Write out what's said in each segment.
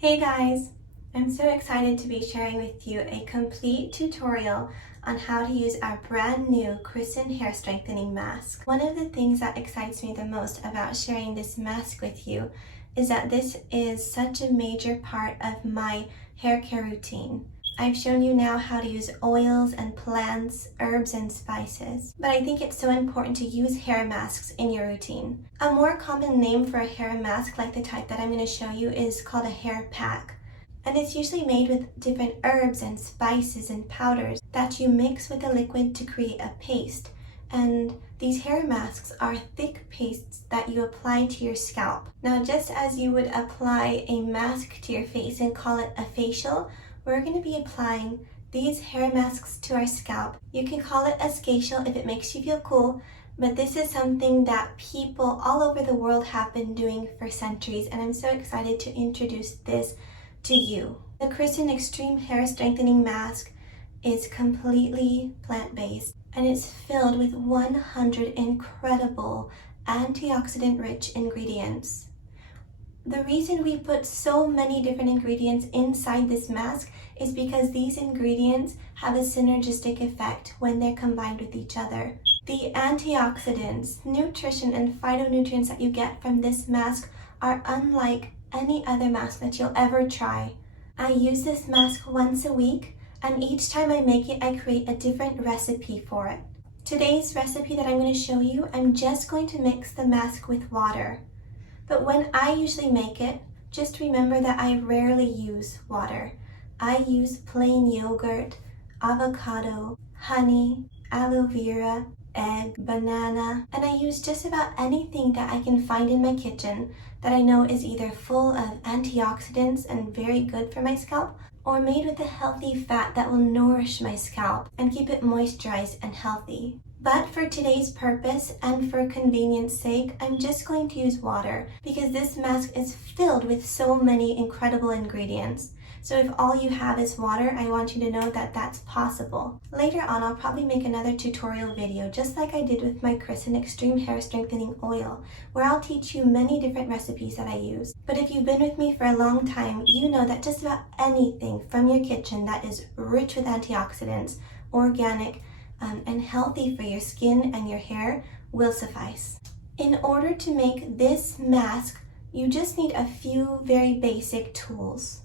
Hey guys! I'm so excited to be sharing with you a complete tutorial on how to use our brand new CRISAN hair strengthening mask. One of the things that excites me the most about sharing this mask with you is that this is such a major part of my hair care routine. I've shown you now how to use oils and plants, herbs and spices, but I think it's so important to use hair masks in your routine. A more common name for a hair mask like the type that I'm going to show you is called a hair pack. And it's usually made with different herbs and spices and powders that you mix with a liquid to create a paste. And these hair masks are thick pastes that you apply to your scalp. Now, just as you would apply a mask to your face and call it a facial, we're going to be applying these hair masks to our scalp. You can call it a scalp if it makes you feel cool, but this is something that people all over the world have been doing for centuries, and I'm so excited to introduce this to you. The CRISAN Extreme Hair Strengthening Mask is completely plant-based, and it's filled with 100 incredible antioxidant-rich ingredients. The reason we put so many different ingredients inside this mask is because these ingredients have a synergistic effect when they're combined with each other. The antioxidants, nutrition, and phytonutrients that you get from this mask are unlike any other mask that you'll ever try. I use this mask once a week, and each time I make it, I create a different recipe for it. Today's recipe that I'm going to show you, I'm just going to mix the mask with water. But when I usually make it, just remember that I rarely use water. I use plain yogurt, avocado, honey, aloe vera, egg, banana, and I use just about anything that I can find in my kitchen that I know is either full of antioxidants and very good for my scalp, or made with a healthy fat that will nourish my scalp and keep it moisturized and healthy. But for today's purpose and for convenience sake, I'm just going to use water because this mask is filled with so many incredible ingredients. So if all you have is water, I want you to know that that's possible. Later on, I'll probably make another tutorial video just like I did with my CRISAN Extreme Hair Strengthening Oil, where I'll teach you many different recipes that I use. But if you've been with me for a long time, you know that just about anything from your kitchen that is rich with antioxidants, organic, and healthy for your skin and your hair will suffice. In order to make this mask, you just need a few very basic tools.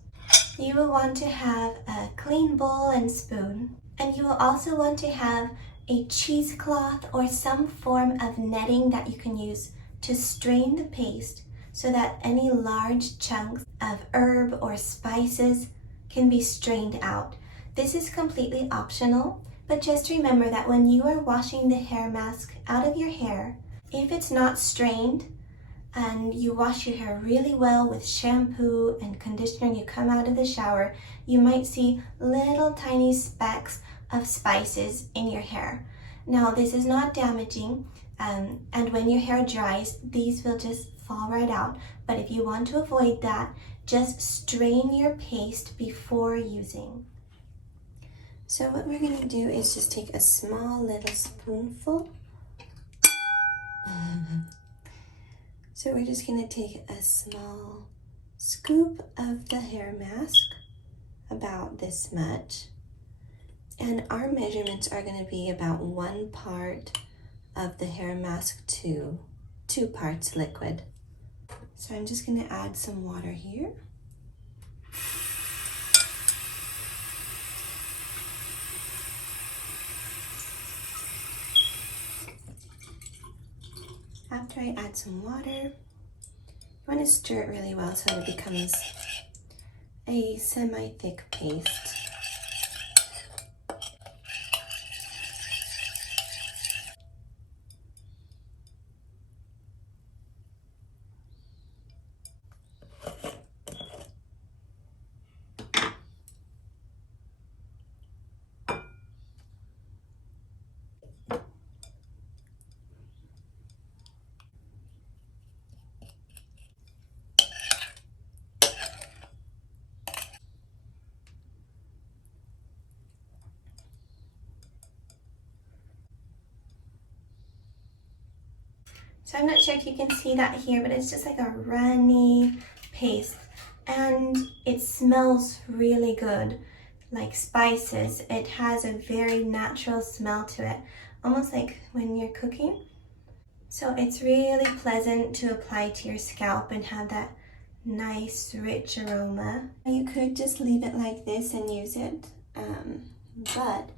You will want to have a clean bowl and spoon, and you will also want to have a cheesecloth or some form of netting that you can use to strain the paste so that any large chunks of herb or spices can be strained out. This is completely optional, but just remember that when you are washing the hair mask out of your hair, if it's not strained, and you wash your hair really well with shampoo and conditioner and you come out of the shower, you might see little tiny specks of spices in your hair. Now, this is not damaging, and when your hair dries, these will just fall right out. But if you want to avoid that, just strain your paste before using. So what we're going to do is just take a small little spoonful. So we're just going to take a small scoop of the hair mask, about this much. And our measurements are going to be about 1 part of the hair mask to 2 parts liquid. So I'm just going to add some water here. After I add some water, I want to stir it really well so it becomes a semi-thick paste. So I'm not sure if you can see that here, but it's just like a runny paste and it smells really good, like spices. It has a very natural smell to it, almost like when you're cooking. So it's really pleasant to apply to your scalp and have that nice rich aroma. You could just leave it like this and use it, but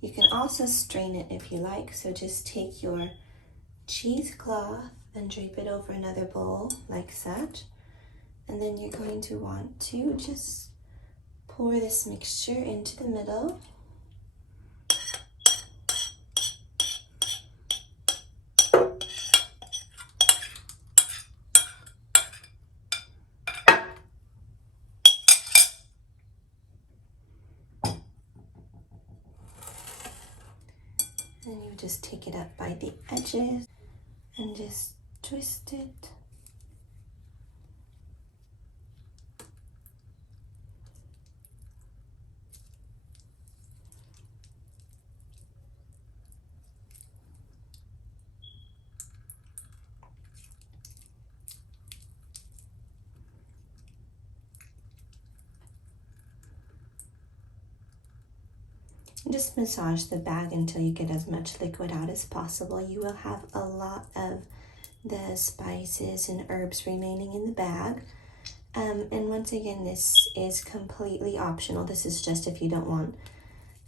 you can also strain it if you like. So just take your cheesecloth and drape it over another bowl like such. And then you're going to want to just pour this mixture into the middle. And you just take it up by the edges and just twist it. Just massage the bag until you get as much liquid out as possible. You will have a lot of the spices and herbs remaining in the bag. And once again, this is completely optional. This is just if you don't want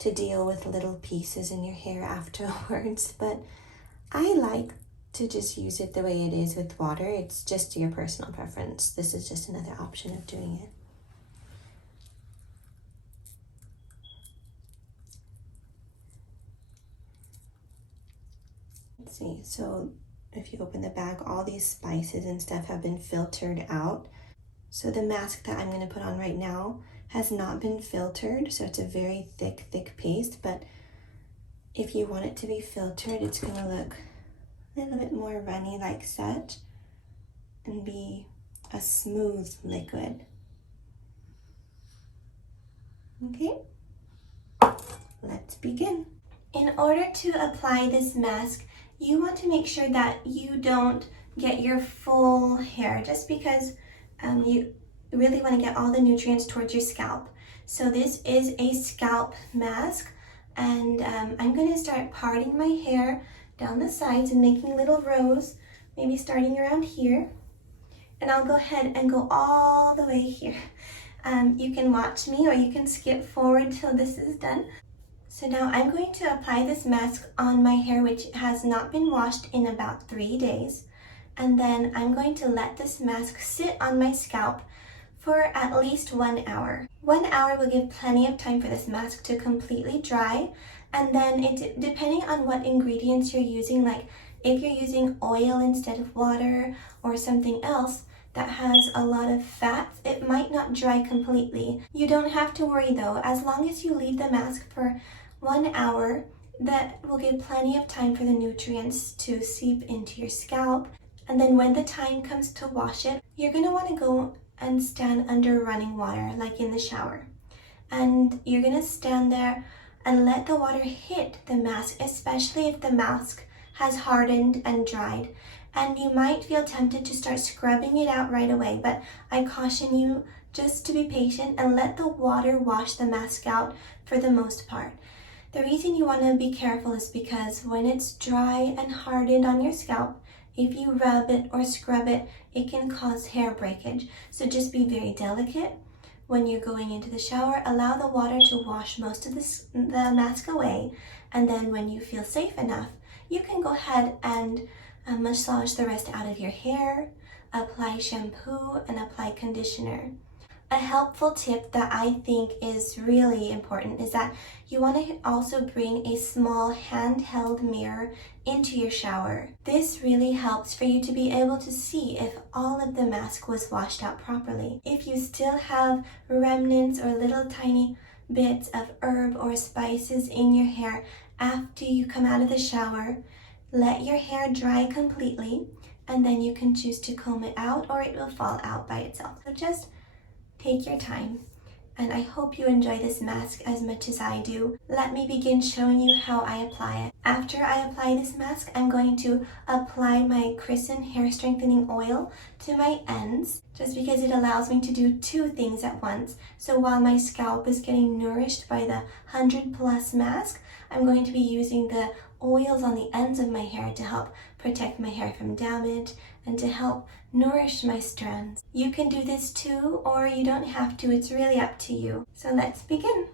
to deal with little pieces in your hair afterwards. But I like to just use it the way it is with water. It's just your personal preference. This is just another option of doing it. Let's see, so if you open the bag, all these spices and stuff have been filtered out. So the mask that I'm going to put on right now has not been filtered, so it's a very thick paste, but if you want it to be filtered, it's going to look a little bit more runny like such and be a smooth liquid. Okay, let's begin. In order to apply this mask, you want to make sure that you don't get your full hair, just because you really want to get all the nutrients towards your scalp. So this is a scalp mask, and I'm going to start parting my hair down the sides and making little rows, maybe starting around here. And I'll go ahead and go all the way here. You can watch me or you can skip forward till this is done. So now I'm going to apply this mask on my hair, which has not been washed in about 3 days. And then I'm going to let this mask sit on my scalp for at least 1 hour. 1 hour will give plenty of time for this mask to completely dry. And then depending on what ingredients you're using, like if you're using oil instead of water or something else that has a lot of fats, it might not dry completely. You don't have to worry though, as long as you leave the mask for 1 hour, that will give plenty of time for the nutrients to seep into your scalp. And then when the time comes to wash it, you're going to want to go and stand under running water, like in the shower. And you're going to stand there and let the water hit the mask, especially if the mask has hardened and dried. And you might feel tempted to start scrubbing it out right away, but I caution you just to be patient and let the water wash the mask out for the most part. The reason you want to be careful is because when it's dry and hardened on your scalp, if you rub it or scrub it, it can cause hair breakage. So just be very delicate when you're going into the shower. Allow the water to wash most of the mask away, and then when you feel safe enough, you can go ahead and massage the rest out of your hair, apply shampoo, and apply conditioner. A helpful tip that I think is really important is that you want to also bring a small handheld mirror into your shower. This really helps for you to be able to see if all of the mask was washed out properly. If you still have remnants or little tiny bits of herb or spices in your hair after you come out of the shower, let your hair dry completely, and then you can choose to comb it out or it will fall out by itself. So just take your time, and I hope you enjoy this mask as much as I do. Let me begin showing you how I apply it. After I apply this mask, I'm going to apply my CRISAN hair strengthening oil to my ends, just because it allows me to do two things at once. So while my scalp is getting nourished by the 100+ mask, I'm going to be using the oils on the ends of my hair to help protect my hair from damage and to help nourish my strands. You can do this too, or you don't have to. It's really up to you. So let's begin.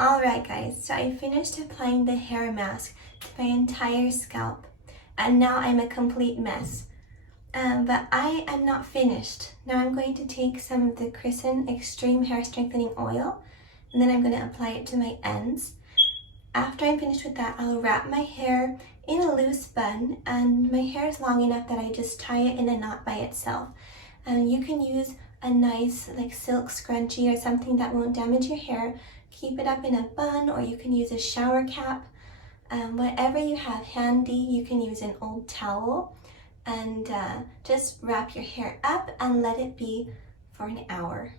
Alright guys, so I finished applying the hair mask to my entire scalp and now I'm a complete mess. But I am not finished. Now I'm going to take some of the CRISAN Extreme Hair Strengthening Oil and then I'm going to apply it to my ends. After I'm finished with that, I'll wrap my hair in a loose bun, and my hair is long enough that I just tie it in a knot by itself. And you can use a nice like silk scrunchie or something that won't damage your hair. Keep it up in a bun, or you can use a shower cap. Whatever you have handy, you can use an old towel and just wrap your hair up and let it be for an hour.